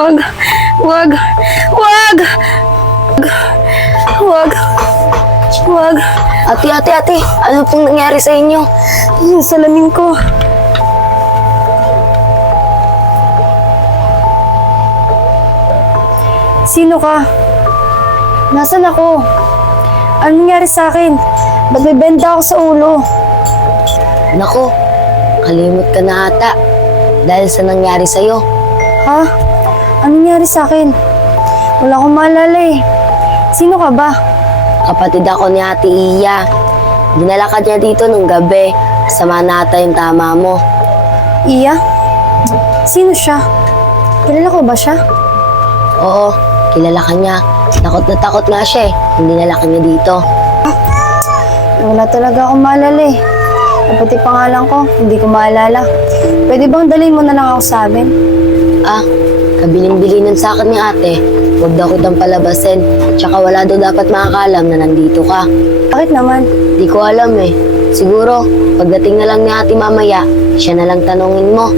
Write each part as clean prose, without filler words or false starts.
Wag! Wag! Wag! Wag! Wag! Ate, ano pong nangyari sa inyo? Yung salamin ko. Sino ka? Nasaan ako? Ano nangyari sa akin? Ba't may benda ako sa ulo? Nako, kalimot ka na ata dahil sa nangyari sa'yo. Ha? Ano nangyari sa akin? Wala akong maalala eh. Sino ka ba? Kapatid ako ni Ate Iya. Dinala ka niya dito nung gabi. Sama na ata yung tama mo. Iya? Sino siya? Kilala ko ba siya? Oo, kilala ka niya. Takot na takot nga siya eh. Hindi dinala ka niya dito. Wala talaga akong maalala eh. Pati pangalan ko, hindi ko maalala. Pwede bang dalhin mo na lang ako sa amin? Ah, kabilin-bilinan sa akin ni ate. Huwag daw kitang palabasin. Tsaka wala daw dapat makakalam na nandito ka. Bakit naman? Di ko alam eh. Siguro, pagdating na lang ni ate mamaya, siya na lang tanungin mo.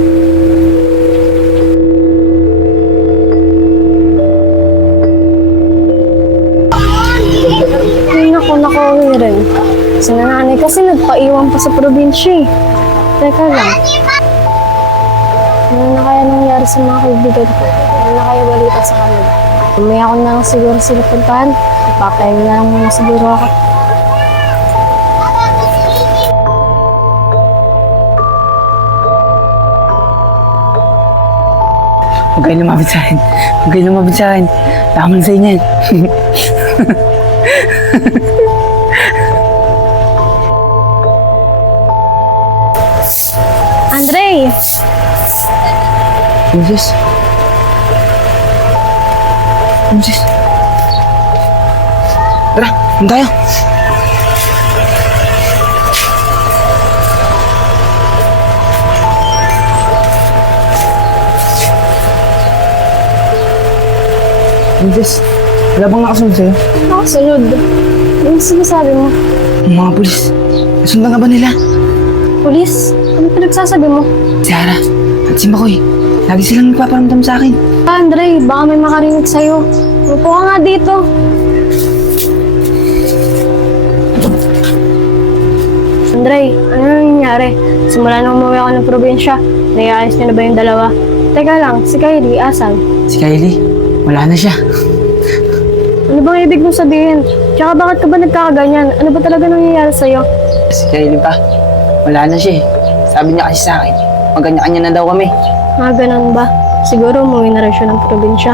Ay, naku, rin. Si nanay kasi nagpaiwan pa sa probinsya eh. Teka lang. Ano na kaya nangyari sa mga kaibigan ko? Ano na kaya balita sa kanila? Umaya ko na lang siguro sila puntahan. Ipapahinga na lang muna siguro ako. Huwag kayo lumapit sa akin. Huwag kayo lumapit sa akin. Laman sa inyo yan. Andre! Moses? Moses? Tara, doon tayo. Moses, wala bang nakasunod sa'yo? Nakasunod. Ano sinasabi mo? Yung mga pulis, nasundan ka ba nila? Pulis? Ano pinagsasabi mo? Si Hara at si Makoy, lagi silang nagpaparamdam sa akin. Andre, baka may makarinig sa'yo. Upo ka nga dito. Andre, ano nangyayari? Simula nung umuwi ako ng probinsya, naiayos niyo na ba yung dalawa? Teka lang, si Kylie, asan? Si Kylie, wala na siya. Ano bang ibig mong sabihin? Tsaka bakit ka ba nagkakaganyan? Ano ba talaga nangyayari sa'yo? Si Kylie pa, wala na siya eh. Sabi niya kasi sa akin, magkanya-kanya na daw kami. Ganun ba? Siguro umuwi na rin siya ng probinsya.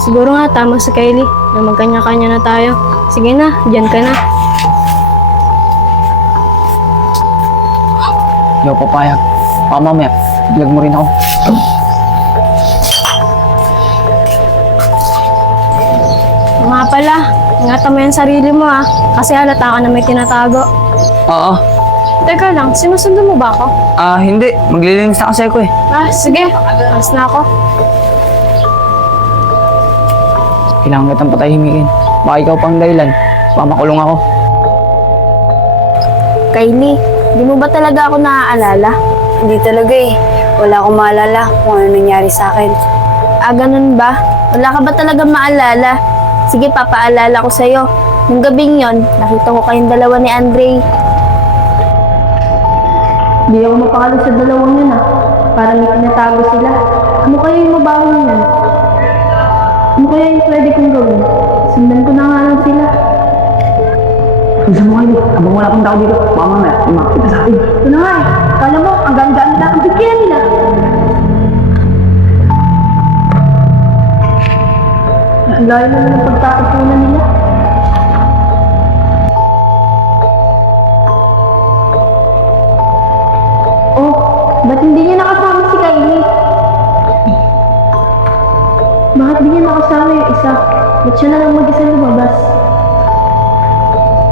Siguro nga tama si Kylie na magkanya-kanya na tayo. Sige na, dyan ka na. Hindi ako papayag. Baka mamaya, vlog mo rin ako. Nga pala, ingatan mo yung sarili mo kasi halata ka na may tinatago. Oo. Teka lang, sinusundo mo ba ako? Hindi. Maglilinis na kasi ako eh. Sige, alas na ako. Kailangan kitang patahimikin. Baka ikaw pang dahilan. Pamakulong ako. Kylie, di mo ba talaga ako naaalala? Hindi talaga eh. Wala akong maalala kung ano nangyari sa akin. Ganun ba? Wala ka ba talaga maalala? Sige, papaalala ko sa'yo. Nung gabing yon, nakita ko kayong dalawa ni Andre. Hindi ako mapakali sa dalawang yun Para may tinatago sila. Ano kaya yung mabawang yan? Ano kaya yung pwede kong gawin? Sundan ko na nga lang sila. Isa mo kayo. Habang wala pang tao dito. Baka mamaya, makakita sa akin. Ito na nga Kala mo, ang ganda nila ang bigyan nila. Ang layo na ng pagtatapunan nila. Oh, ba't hindi niya nakasama si Kylie? Bakit di niya nakasama yung isa? Ba't siya na lang mag-isa lumabas?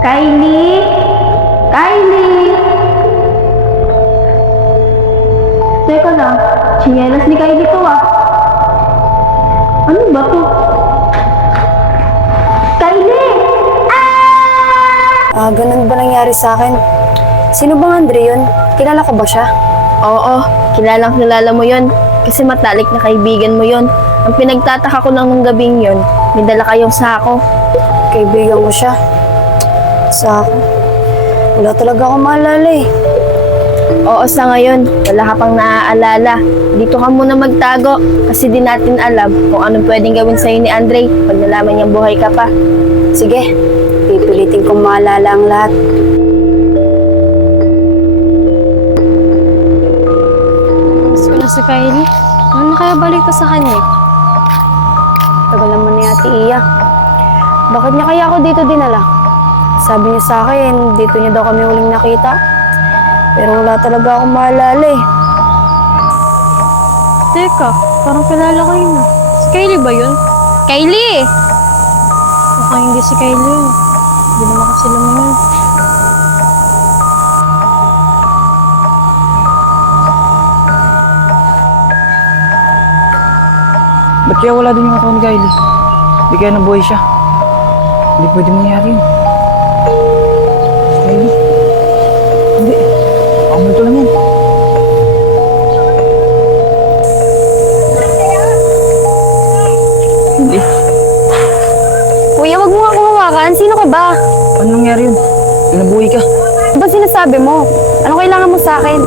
Kylie? Kylie? Teka lang, chinelas ni Kylie to Ano ba to? Kylie! Ganun ba nangyari sa akin? Sino bang Andre yun? Kilala ko ba siya? Oo, kilala mo yun. Kasi matalik na kaibigan mo yun. Ang pinagtataka ko lang nung gabing yon, may dala kayong sako. Kaibigan ko siya. Sa akin. Wala talaga akong maalala eh. Oo, sa ngayon, wala ka pang naaalala. Dito ka muna magtago kasi di natin alam kung anong pwedeng gawin sa'yo ni Andre pag nalaman niyang buhay ka pa. Sige, pipilitin kong maalala ang lahat. Miss ko na si Kylie. Ano na kaya balita sa kanya? Tagal naman ni Ate Iya. Bakit niya kaya ako dito dinala? Sabi niya sa akin, dito niya daw kami huling nakita. Pero wala talaga akong maalala eh. Teka, parang kilala ko yun. Si Kylie ba yun? Kylie! Baka hindi si Kylie yun. Hindi naman kasi lumunod. Ba't kaya wala din yung ako ni Kylie? Hindi kaya nabuhay siya. Hindi pwede mangyari yun. Kylie? Hindi. Ako multo lang yan. Hindi. Kuya, wag mo nga akong hawakan. Sino ka ba? Ano nangyari yun? Nabuhay ka. Ano ba sinasabi mo? Ano kailangan mo sa akin?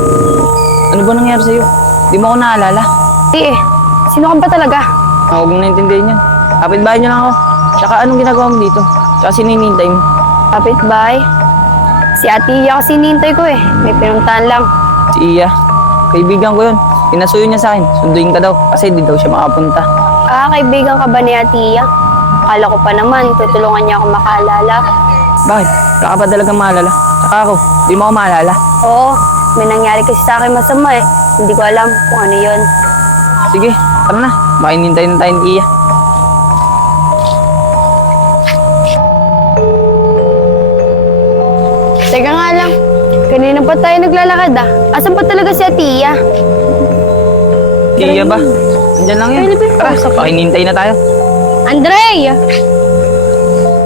Ano ba nangyari sa'yo? Di mo ako naalala. Eh, sino ka ba talaga? Huwag mo naintindihan yan. Kapit-bahay niyo lang ako. Tsaka anong ginagawa mo dito? Tsaka sinihintay mo. Kapit-bahay? Si Ate Iya kasi hinihintay ko eh. May pinuntahan lang. Si Iya. Kaibigan ko yun. Pinasuyo niya sa akin. Sunduin ka daw. Kasi di daw siya makapunta. Ah, kaibigan ka ba ni Ate Iya? Akala ko pa naman, tutulungan niya ako makaalala. Bakit? Wala ka ba talagang maalala? Tsaka ako, di mo ako maalala. Oo, may nangyari kasi sa akin masama eh. Hindi ko alam kung ano yun. Sige, tara na. Makinintay na tayo ni Iya. Teka nga lang, kanina pa tayo naglalakad ah. Asan pa talaga si Ate Iya? Si Iya ba? Andyan lang yun. Tara, makinintay na tayo. Andre!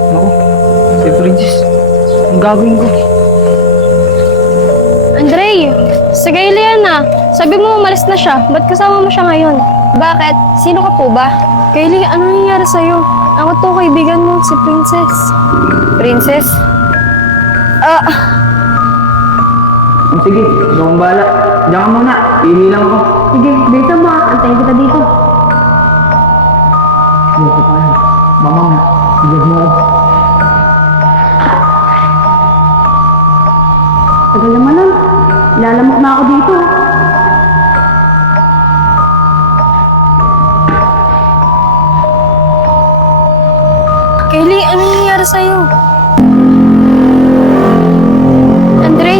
Ako, si Princess. Ang gagawin ko. Andre! Si Kylie yan ah. Sabi mo umalis na siya. Ba't kasama mo siya ngayon? Bakit? Sino ka po ba? Kylie, ano nangyari sa'yo? Ako to, kaibigan mo, si Princess. Princess? Sige, ikaw ang bahala. Diyan ka muna. Pili lang ako. Sige, dito mo. Antayin kita dito. Hindi ko pa. Mama nga. Iyag mo ako. Tagal naman nun. Ilalamok na ako dito. Kylie, ano nangyari sa'yo? Andre?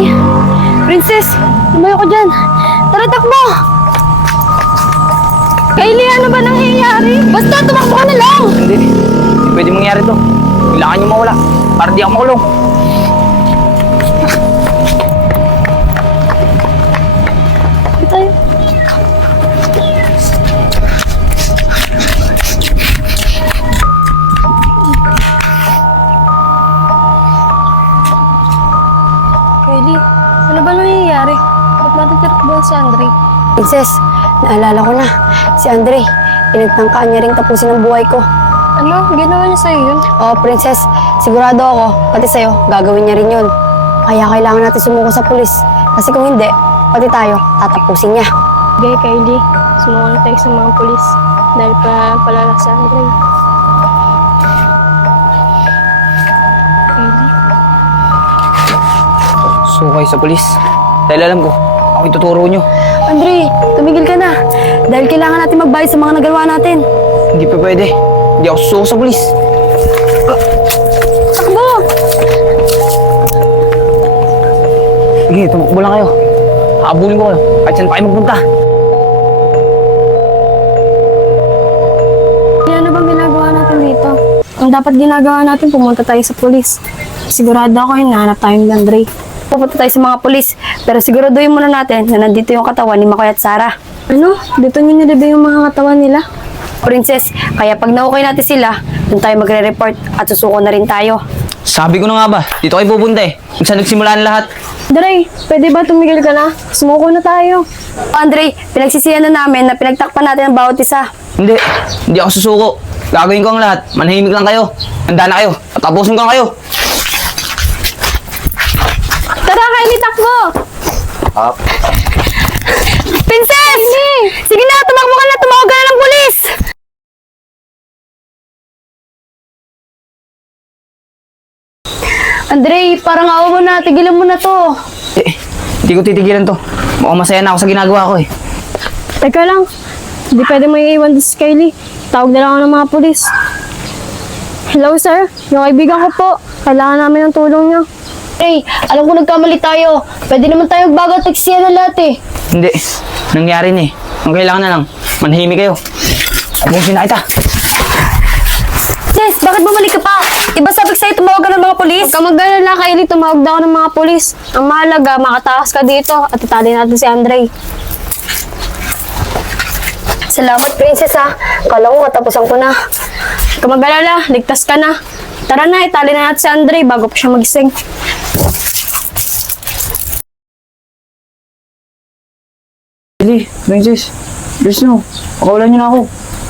Princess? Lumayo ko dyan. Tara, takbo! Kylie, ano ba nangyayari? Basta, tumakbo ka na lang! Hindi. Hindi pwede mangyari to. Kailangan niyo mawala. Para di ako makulong. Tayo. Kylie, ano ba nangyayari? Ba't natin tinakbuhan si Andre? Princess, naalala ko na. Si Andre, pinagtangkaan niya rin tapusin ang buhay ko. Ano? Ginawa niya sa'yo yun? Oo, Princess, sigurado ako, pati sa'yo, gagawin niya rin yun. Kaya kailangan natin sumuko sa pulis. Kasi kung hindi, pati tayo, tatapusin niya. Gay, Kylie. Sumuko na tayo sa mga polis. Dahil pa palala sa Andre. Kylie? Sukay sa polis. Dahil alam ko, ako ituturo niyo. Andre, tumigil ka na. Dahil kailangan natin magbayad sa mga nagawa natin. Hindi pa pwede. Hindi ako susuko sa polis. Takbo! Sige, tumakbo lang kayo. Habulin ko kayo. Kahit saan pa kayo magpunta. Ano bang ginagawa natin dito? Ang dapat ginagawa natin, pumunta tayo sa polis. Sigurado ako yun, nahanap tayo ni Andre. Pupunta tayo sa mga pulis. Pero siguraduhin muna natin na nandito yung katawan ni Makoy at Sarah. Ano? Dito niyo nilagay yung mga katawan nila? Princess, kaya pag naukay natin sila, doon tayo magre-report at susuko na rin tayo. Sabi ko na nga ba, dito kayo pupunta eh. Kung saan nagsimula ang lahat. Dre, pwede ba tumigil ka na? Sumuko na tayo. Andre, pinagsisiyan na namin na pinagtakpan natin ang bawat isa. Hindi. Hindi ako susuko. Gagawin ko ang lahat. Manahimik lang kayo. Handa na kayo. Tapusin ko na kayo. Tara, Kylie, takbo! Princess! Sige na, tumakbo ka na, tumawag ka na ng pulis! Andre, parang awa mo na, tigilan mo na to. Eh, hindi ko titigilan to. Mukhang masaya na ako sa ginagawa ko eh. Teka lang. Hindi pwede may iwan din si Kylie. Tawag na lang ako ng mga pulis. Hello, sir. Yung kaibigan ko po. Kailangan namin ng tulong niyo. Hey, alam ko nagkamali tayo. Pwede naman tayo magbago at taksiyan na lahat eh. Hindi. Nangyari na eh. Ang kailangan na lang, manahimik kayo. Tapusin na kita. Sis, bakit bumalik ka pa? Diba sabi ko sa'yo tumawag ka ng mga pulis? Huwag ka mag-alala, Kylie. Tumawag daw ako ng mga pulis. Ang mahalaga, makatakas ka dito at itali natin si Andre. Salamat, Princess ha. Kala ko katapusan ko na. Huwag ka mag-alala. Ligtas ka na. Tara na, itali na natin si Andre bago pa siya magising. Really, Princess. Please no. Pakawalan niyo na ako.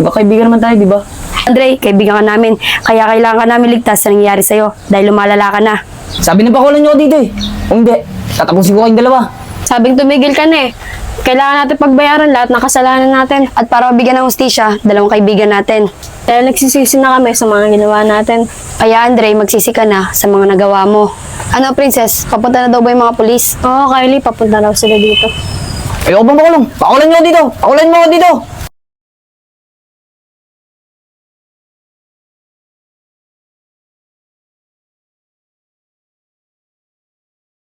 Magkakaibigan naman tayo, di ba? Andre, kaibigan ka namin. Kaya kailangan ka namin ligtas sa nangyayari sa'yo dahil lumalala ka na. Sabi na pakawalan niyo ako dito eh. Kung hindi, tatapusin ko kayong dalawa. Sabing tumigil ka na eh. Kailangan natin pagbayaran lahat ng kasalanan natin. At para mabigyan ng hustisya, dalawang kaibigan natin. Dahil nagsisisi na kami sa mga ginawa natin. Kaya Andre, magsisi ka na sa mga nagawa mo. Ano, Princess? Papunta na daw ba yung mga pulis? Oo, Kylie, papunta daw sila dito. Ayoko bang makulong? Pakawalan niyo ako dito. Pakawalan mo ako dito.